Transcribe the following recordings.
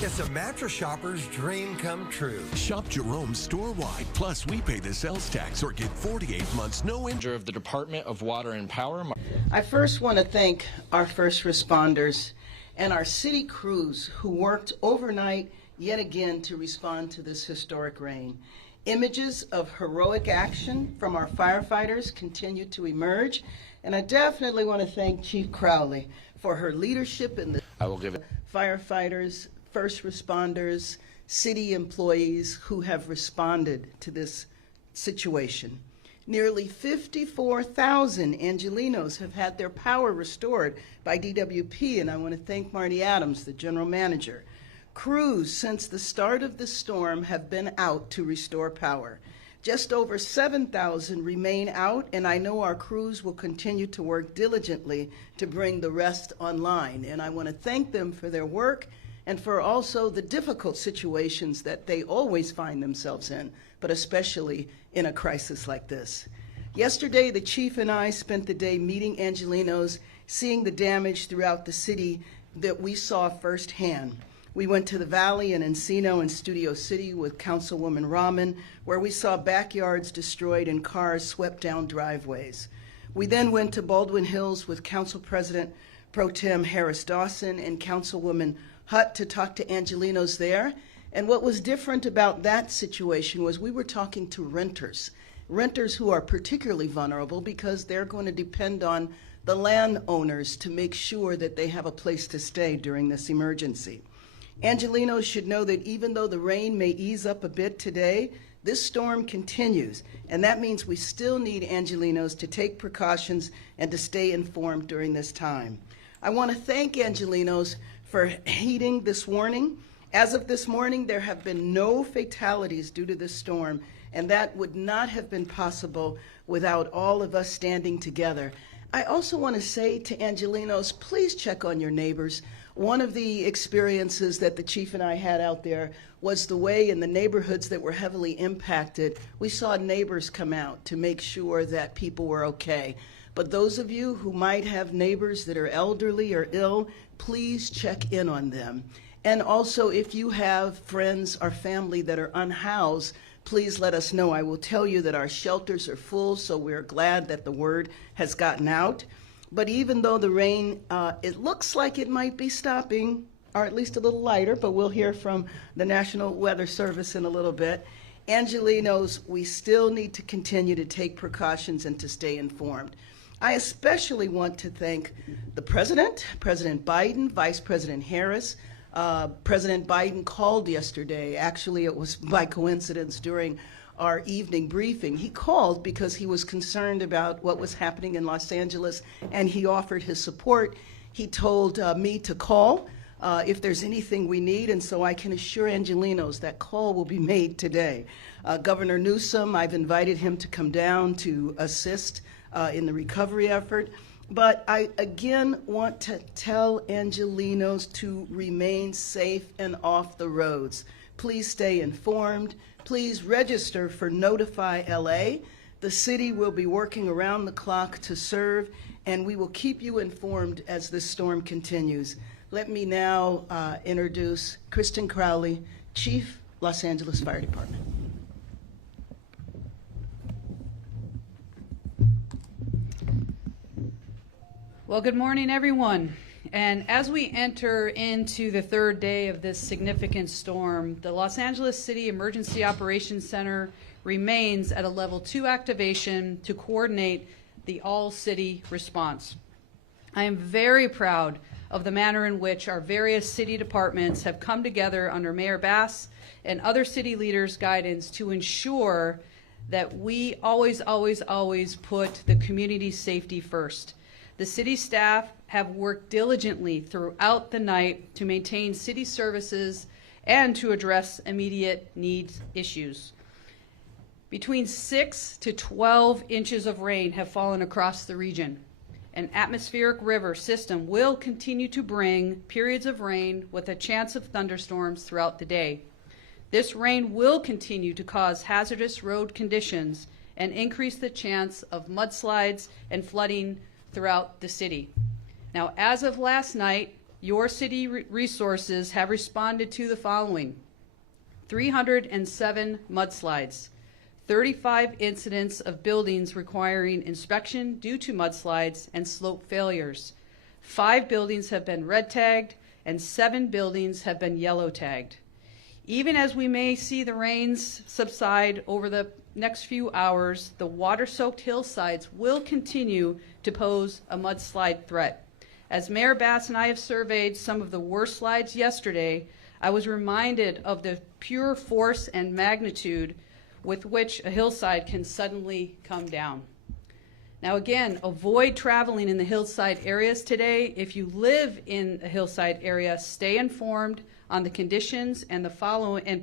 It's a mattress shopper's dream come true. Shop Jerome store-wide, plus we pay the sales tax or get 48 months no interest. Of the Department of Water and Power. I first want to thank our first responders and our city crews who worked overnight yet again to respond to this historic rain. Images of heroic action from our firefighters continue to emerge, and I definitely want to thank Chief Crowley for her leadership in the firefighters, first responders, city employees who have responded to this situation. Nearly 54,000 Angelenos have had their power restored by DWP, and I want to thank Marty Adams, the general manager. Crews since the start of the storm have been out to restore power. Just over 7,000 remain out, and I know our crews will continue to work diligently to bring the rest online. And I want to thank them for their work and for also the difficult situations that they always find themselves in, but especially in a crisis like this. Yesterday, the chief and I spent the day meeting Angelenos, seeing the damage throughout the city that we saw firsthand. We went to the Valley and Encino and Studio City with Councilwoman Rahman, where we saw backyards destroyed and cars swept down driveways. We then went to Baldwin Hills with Council President Pro Tem Harris Dawson and Councilwoman Hutt to talk to Angelenos there. And what was different about that situation was we were talking to renters who are particularly vulnerable because they're going to depend on the landowners to make sure that they have a place to stay during this emergency. Angelenos should know that even though the rain may ease up a bit today, this storm continues, and that means we still need Angelenos to take precautions and to stay informed during this time. I want to thank Angelenos for heeding this warning. As of this morning, there have been no fatalities due to this storm, and that would not have been possible without all of us standing together. I also want to say to Angelenos, please check on your neighbors. One of the experiences that the chief and I had out there was the way in the neighborhoods that were heavily impacted, we saw neighbors come out to make sure that people were okay. But those of you who might have neighbors that are elderly or ill, please check in on them. And also, if you have friends or family that are unhoused, please let us know. I will tell you that our shelters are full, so we're glad that the word has gotten out. But even though the rain, it looks like it might be stopping, or at least a little lighter, but we'll hear from the National Weather Service in a little bit. Angelenos, we still need to continue to take precautions and to stay informed. I especially want to thank the President, President Biden, Vice President Harris. President Biden called yesterday. Actually, it was by coincidence during our evening briefing. He called because he was concerned about what was happening in Los Angeles, and he offered his support. He told me to call if there's anything we need, and so I can assure Angelenos that call will be made today. Governor Newsom, I've invited him to come down to assist in the recovery effort. But I again want to tell Angelenos to remain safe and off the roads. Please stay informed. Please register for Notify LA. The city will be working around the clock to serve, and we will keep you informed as this storm continues. Let me now introduce Kristen Crowley, Chief, Los Angeles Fire Department. Well, good morning, everyone. And as we enter into the third day of this significant storm, the Los Angeles City Emergency Operations Center remains at a level 2 activation to coordinate the all-city response. I am very proud of the manner in which our various city departments have come together under Mayor Bass and other city leaders' guidance to ensure that we always put the community's safety first. The city staff have worked diligently throughout the night to maintain city services and to address immediate needs issues. Between 6 to 12 inches of rain have fallen across the region. An atmospheric river system will continue to bring periods of rain with a chance of thunderstorms throughout the day. This rain will continue to cause hazardous road conditions and increase the chance of mudslides and flooding throughout the city. Now, as of last night, your city resources have responded to the following: 307 mudslides, 35 incidents of buildings requiring inspection due to mudslides and slope failures. 5 buildings have been red tagged and 7 buildings have been yellow tagged. Even as we may see the rains subside over the next few hours, the water-soaked hillsides will continue to pose a mudslide threat. As Mayor Bass and I have surveyed some of the worst slides yesterday, I was reminded of the pure force and magnitude with which a hillside can suddenly come down. Now again, avoid traveling in the hillside areas today. If you live in a hillside area, stay informed on the conditions and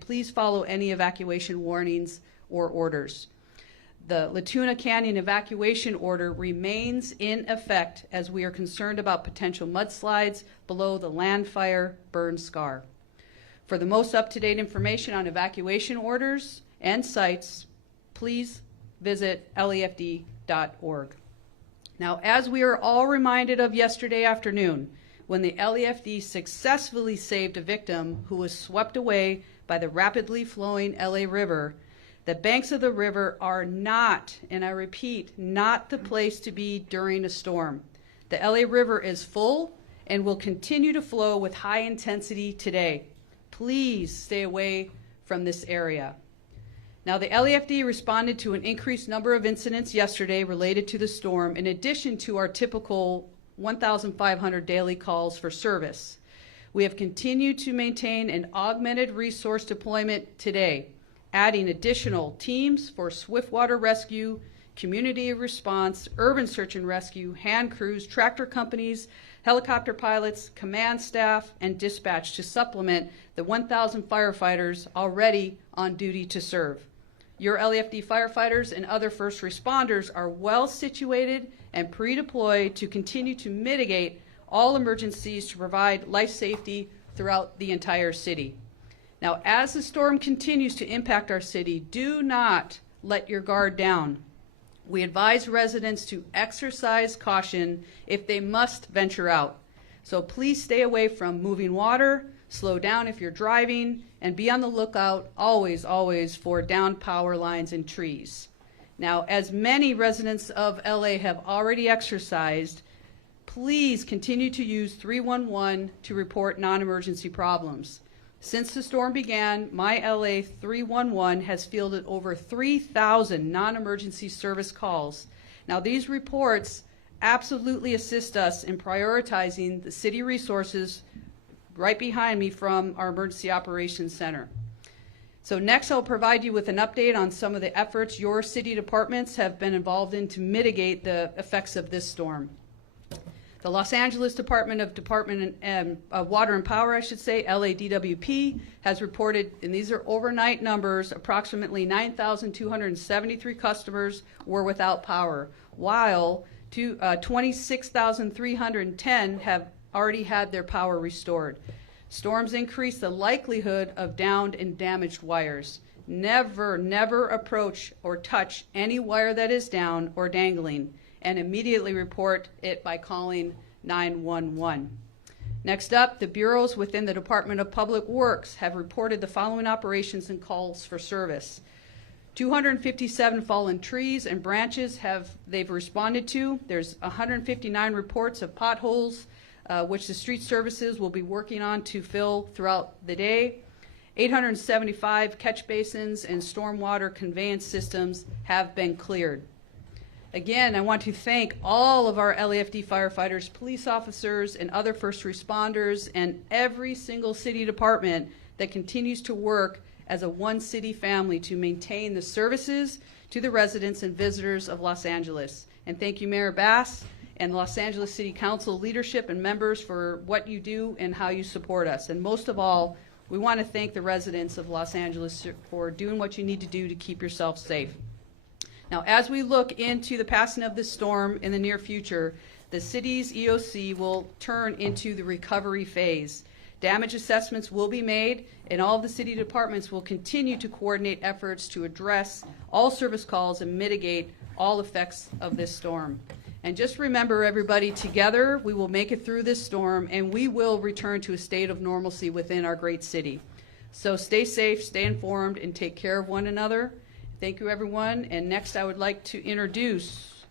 please follow any evacuation warnings or orders. The Latuna Canyon evacuation order remains in effect as we are concerned about potential mudslides below the land fire burn scar. For the most up-to-date information on evacuation orders and sites, please visit lefd.org. Now, as we are all reminded of yesterday afternoon, when the LEFD successfully saved a victim who was swept away by the rapidly flowing LA River, the banks of the river are not, and I repeat, not the place to be during a storm. The LA River is full and will continue to flow with high intensity today. Please stay away from this area. Now, the LEFD responded to an increased number of incidents yesterday related to the storm, in addition to our typical 1,500 daily calls for service. We have continued to maintain an augmented resource deployment today, adding additional teams for swift water rescue, community response, urban search and rescue, hand crews, tractor companies, helicopter pilots, command staff, and dispatch to supplement the 1,000 firefighters already on duty to serve. Your LEFD firefighters and other first responders are well situated and pre-deployed to continue to mitigate all emergencies to provide life safety throughout the entire city. Now, as the storm continues to impact our city, do not let your guard down. We advise residents to exercise caution if they must venture out. So please stay away from moving water, slow down if you're driving, and be on the lookout always for downed power lines and trees. Now, as many residents of LA have already exercised, please continue to use 311 to report non-emergency problems. Since the storm began, my LA 311 has fielded over 3,000 non-emergency service calls. Now, these reports absolutely assist us in prioritizing the city resources right behind me from our Emergency Operations Center. So next, I'll provide you with an update on some of the efforts your city departments have been involved in to mitigate the effects of this storm. The Los Angeles Department of Water and Power, LADWP, has reported, and these are overnight numbers, approximately 9,273 customers were without power, while 26,310 have already had their power restored. Storms increase the likelihood of downed and damaged wires. Never approach or touch any wire that is down or dangling, and immediately report it by calling 911. Next up, the bureaus within the Department of Public Works have reported the following operations and calls for service. 257 fallen trees and branches they've responded to. There's 159 reports of potholes, which the street services will be working on to fill throughout the day. 875 catch basins and stormwater conveyance systems have been cleared. Again, I want to thank all of our LAFD firefighters, police officers, and other first responders, and every single city department that continues to work as a one city family to maintain the services to the residents and visitors of Los Angeles. And thank you, Mayor Bass and Los Angeles City Council leadership and members for what you do and how you support us. And most of all, we want to thank the residents of Los Angeles for doing what you need to do to keep yourself safe. Now, as we look into the passing of this storm in the near future, the city's EOC will turn into the recovery phase. Damage assessments will be made, and all of the city departments will continue to coordinate efforts to address all service calls and mitigate all effects of this storm. And just remember, everybody, together we will make it through this storm, and we will return to a state of normalcy within our great city. So stay safe, stay informed, and take care of one another. Thank you, everyone. And next, I would like to introduce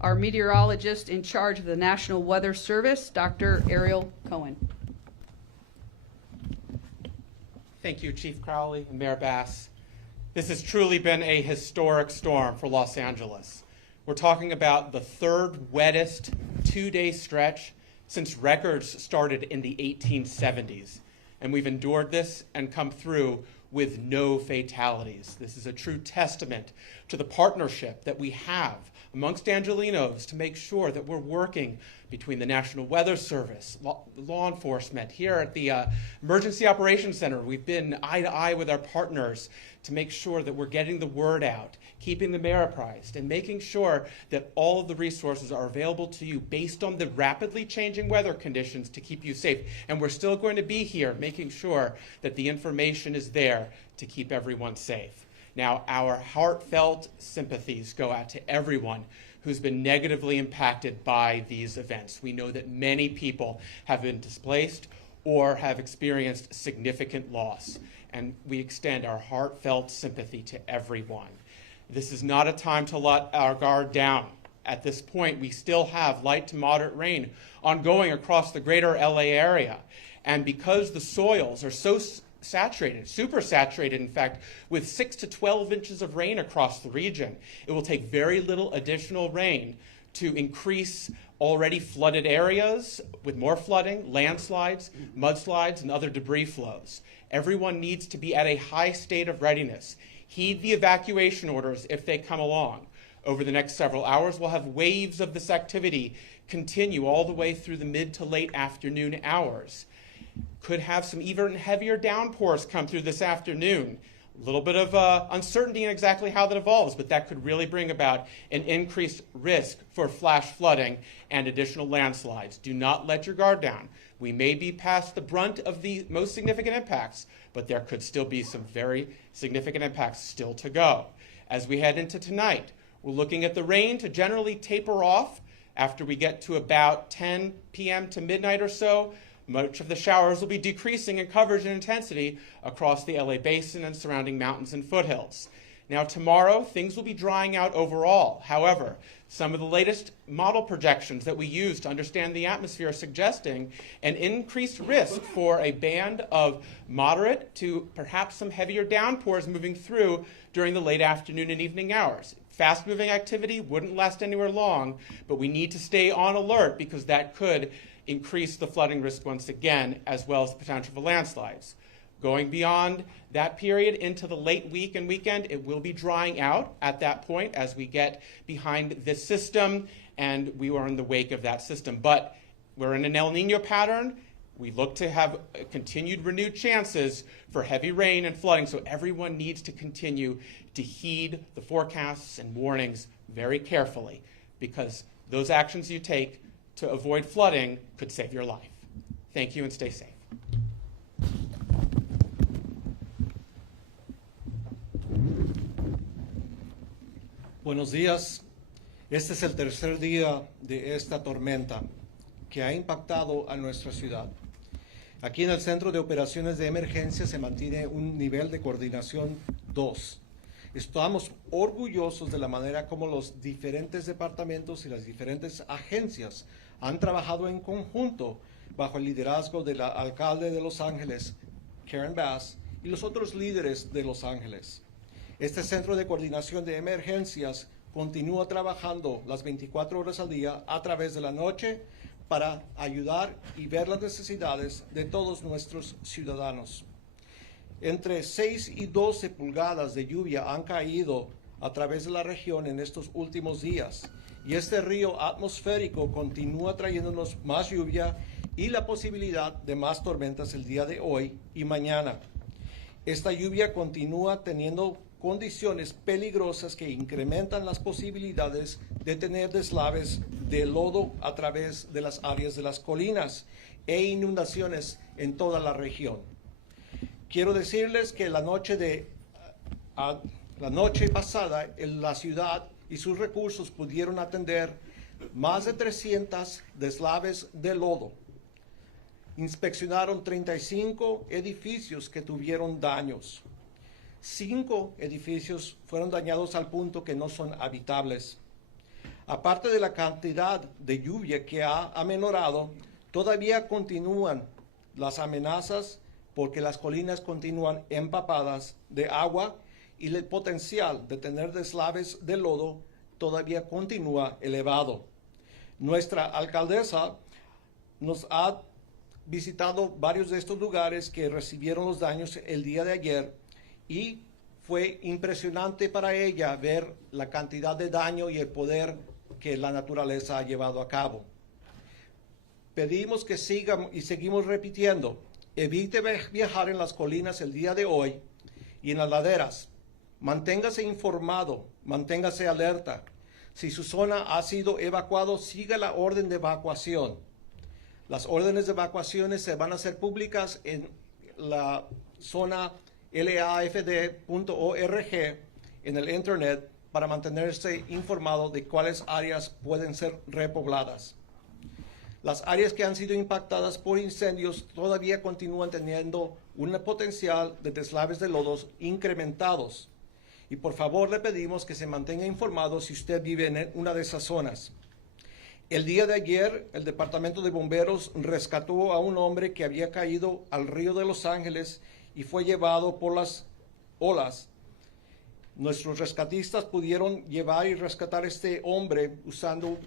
our meteorologist in charge of the National Weather Service, Dr. Ariel Cohen. Thank you, Chief Crowley and Mayor Bass. This has truly been a historic storm for Los Angeles. We're talking about the third wettest two-day stretch since records started in the 1870s. And we've endured this and come through with no fatalities. This is a true testament to the partnership that we have amongst Angelenos to make sure that we're working between the National Weather Service, law enforcement. Here at the Emergency Operations Center, we've been eye to eye with our partners to make sure that we're getting the word out, keeping the mayor apprised, and making sure that all of the resources are available to you based on the rapidly changing weather conditions to keep you safe. And we're still going to be here making sure that the information is there to keep everyone safe. Now, our heartfelt sympathies go out to everyone who's been negatively impacted by these events. We know that many people have been displaced or have experienced significant loss, and we extend our heartfelt sympathy to everyone. This is not a time to let our guard down. At this point, we still have light to moderate rain ongoing across the greater LA area, and because the soils are so saturated, super saturated, in fact, with 6 to 12 inches of rain across the region, it will take very little additional rain to increase already flooded areas with more flooding, landslides, mudslides, and other debris flows. Everyone needs to be at a high state of readiness. Heed the evacuation orders if they come along. Over the next several hours, we'll have waves of this activity continue all the way through the mid to late afternoon hours. Could have some even heavier downpours come through this afternoon. A little bit of uncertainty in exactly how that evolves, but that could really bring about an increased risk for flash flooding and additional landslides. Do not let your guard down. We may be past the brunt of the most significant impacts, but there could still be some very significant impacts still to go. As we head into tonight, we're looking at the rain to generally taper off after we get to about 10 p.m. to midnight or so. Much of the showers will be decreasing in coverage and intensity across the LA basin and surrounding mountains and foothills. Now tomorrow, things will be drying out overall. However, some of the latest model projections that we use to understand the atmosphere are suggesting an increased risk for a band of moderate to perhaps some heavier downpours moving through during the late afternoon and evening hours. Fast-moving activity wouldn't last anywhere long, but we need to stay on alert because that could increase the flooding risk once again, as well as the potential for landslides. Going beyond that period into the late week and weekend, it will be drying out at that point as we get behind this system, and we are in the wake of that system. But we're in an El Nino pattern. We look to have continued renewed chances for heavy rain and flooding, so everyone needs to continue to heed the forecasts and warnings very carefully, because those actions you take to avoid flooding could save your life. Thank you and stay safe. Buenos días. Este es el tercer día de esta tormenta que ha impactado a nuestra ciudad. Aquí en el Centro de Operaciones de Emergencia se mantiene un nivel de coordinación 2. Estamos orgullosos de la manera como los diferentes departamentos y las diferentes agencias han trabajado en conjunto bajo el liderazgo del alcalde de Los Ángeles, Karen Bass, y los otros líderes de Los Ángeles. Este Centro de Coordinación de Emergencias continúa trabajando las 24 horas al día a través de la noche para ayudar y ver las necesidades de todos nuestros ciudadanos. Entre 6 y 12 pulgadas de lluvia han caído a través de la región en estos últimos días, y este río atmosférico continúa trayéndonos más lluvia y la posibilidad de más tormentas el día de hoy y mañana. Esta lluvia continúa teniendo condiciones peligrosas que incrementan las posibilidades de tener deslaves de lodo a través de las áreas de las colinas e inundaciones en toda la región. Quiero decirles que la noche pasada la ciudad y sus recursos pudieron atender más de 300 deslaves de lodo. Inspeccionaron 35 edificios que tuvieron daños. 5 edificios fueron dañados al punto que no son habitables. Aparte de la cantidad de lluvia que ha amenorado, todavía continúan las amenazas porque las colinas continúan empapadas de agua y el potencial de tener deslaves de lodo todavía continúa elevado. Nuestra alcaldesa nos ha visitado varios de estos lugares que recibieron los daños el día de ayer y fue impresionante para ella ver la cantidad de daño y el poder que la naturaleza ha llevado a cabo. Pedimos que sigan y seguimos repitiendo, evite viajar en las colinas el día de hoy y en las laderas. Manténgase informado, manténgase alerta. Si su zona ha sido evacuado, siga la orden de evacuación. Las órdenes de evacuaciones se van a hacer públicas en la zona lafd.org en el internet para mantenerse informado de cuáles áreas pueden ser repobladas. Las áreas que han sido impactadas por incendios todavía continúan teniendo un potencial de deslaves de lodos incrementados. Y por favor le pedimos que se mantenga informado si usted vive en una de esas zonas. El día de ayer, el Departamento de Bomberos rescató a un hombre que había caído al río de Los Ángeles y fue llevado por las olas. Nuestros rescatistas pudieron llevar y rescatar a este hombre usando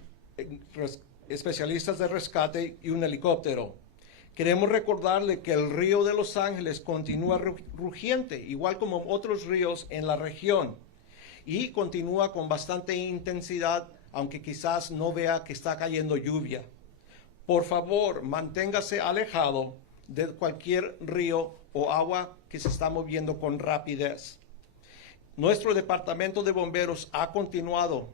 especialistas de rescate y un helicóptero. Queremos recordarle que el río de Los Ángeles continúa rugiente, igual como otros ríos en la región, y continúa con bastante intensidad, aunque quizás no vea que está cayendo lluvia. Por favor, manténgase alejado de cualquier río o agua que se está moviendo con rapidez. Nuestro departamento de bomberos ha continuado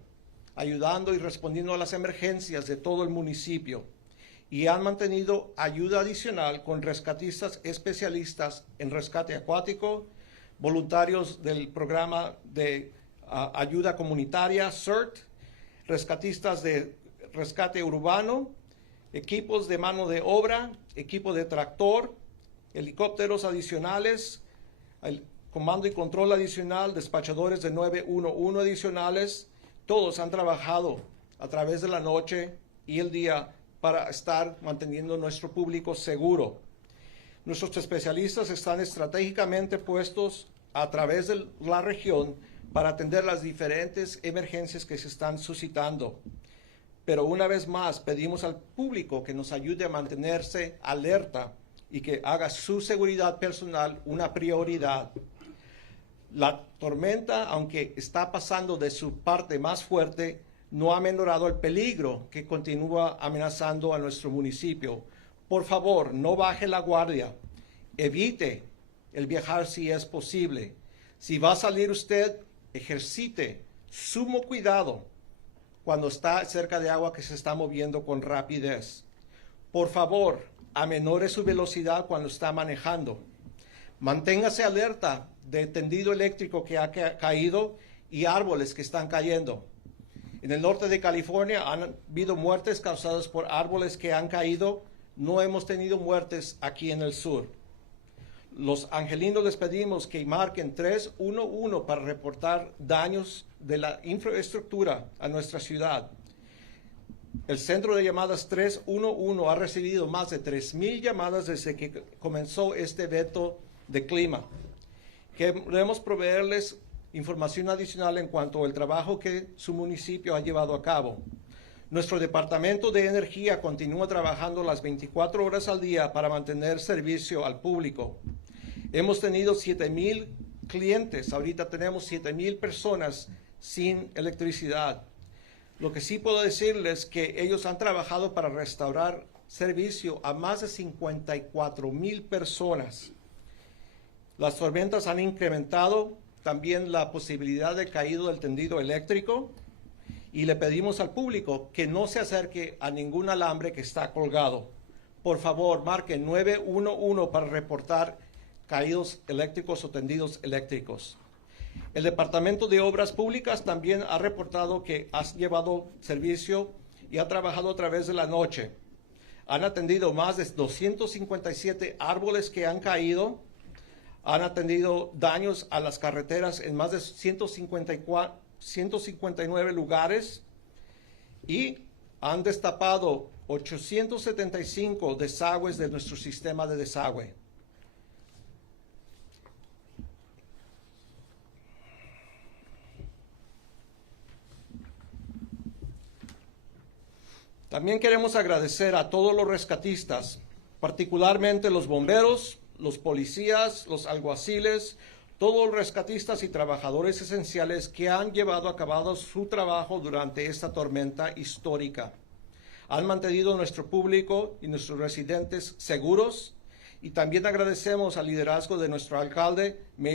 ayudando y respondiendo a las emergencias de todo el municipio y han mantenido ayuda adicional con rescatistas especialistas en rescate acuático, voluntarios del programa de ayuda comunitaria, CERT, rescatistas de rescate urbano, equipos de mano de obra, equipo de tractor, helicópteros adicionales, el comando y control adicional, despachadores de 911 adicionales. Todos han trabajado a través de la noche y el día para estar manteniendo nuestro público seguro. Nuestros especialistas están estratégicamente puestos a través de la región para atender las diferentes emergencias que se están suscitando. Pero una vez más pedimos al público que nos ayude a mantenerse alerta y que haga su seguridad personal una prioridad. La tormenta, aunque está pasando de su parte más fuerte, no ha menorado el peligro que continúa amenazando a nuestro municipio. Por favor, no baje la guardia. Evite el viajar si es posible. Si va a salir usted, ejercite sumo cuidado cuando está cerca de agua que se está moviendo con rapidez. Por favor, amenore su velocidad cuando está manejando. Manténgase alerta de tendido eléctrico que ha caído y árboles que están cayendo. En el norte de California han habido muertes causadas por árboles que han caído. No hemos tenido muertes aquí en el sur. Los angelinos les pedimos que marquen 311 para reportar daños de la infraestructura a nuestra ciudad. El centro de llamadas 311 ha recibido más de 3,000 llamadas desde que comenzó este evento de clima. Queremos proveerles información adicional en cuanto al trabajo que su municipio ha llevado a cabo. Nuestro Departamento de Energía continúa trabajando las 24 horas al día para mantener servicio al público. Hemos tenido 7,000 clientes, ahorita tenemos 7,000 personas sin electricidad. Lo que sí puedo decirles es que ellos han trabajado para restaurar servicio a más de 54,000 personas. Las tormentas han incrementado también la posibilidad de caído del tendido eléctrico y le pedimos al público que no se acerque a ningún alambre que está colgado. Por favor, marque 911 para reportar caídos eléctricos o tendidos eléctricos. El Departamento de Obras Públicas también ha reportado que ha llevado servicio y ha trabajado a través de la noche. Han atendido más de 257 árboles que han caído, han atendido daños a las carreteras en más de 159 lugares y han destapado 875 desagües de nuestro sistema de desagüe. También queremos agradecer a todos los rescatistas, particularmente los bomberos, los policías, los alguaciles, todos los rescatistas y trabajadores esenciales que han llevado a cabo su trabajo durante esta tormenta histórica. Han mantenido a nuestro público y nuestros residentes seguros y también agradecemos al liderazgo de nuestro alcalde,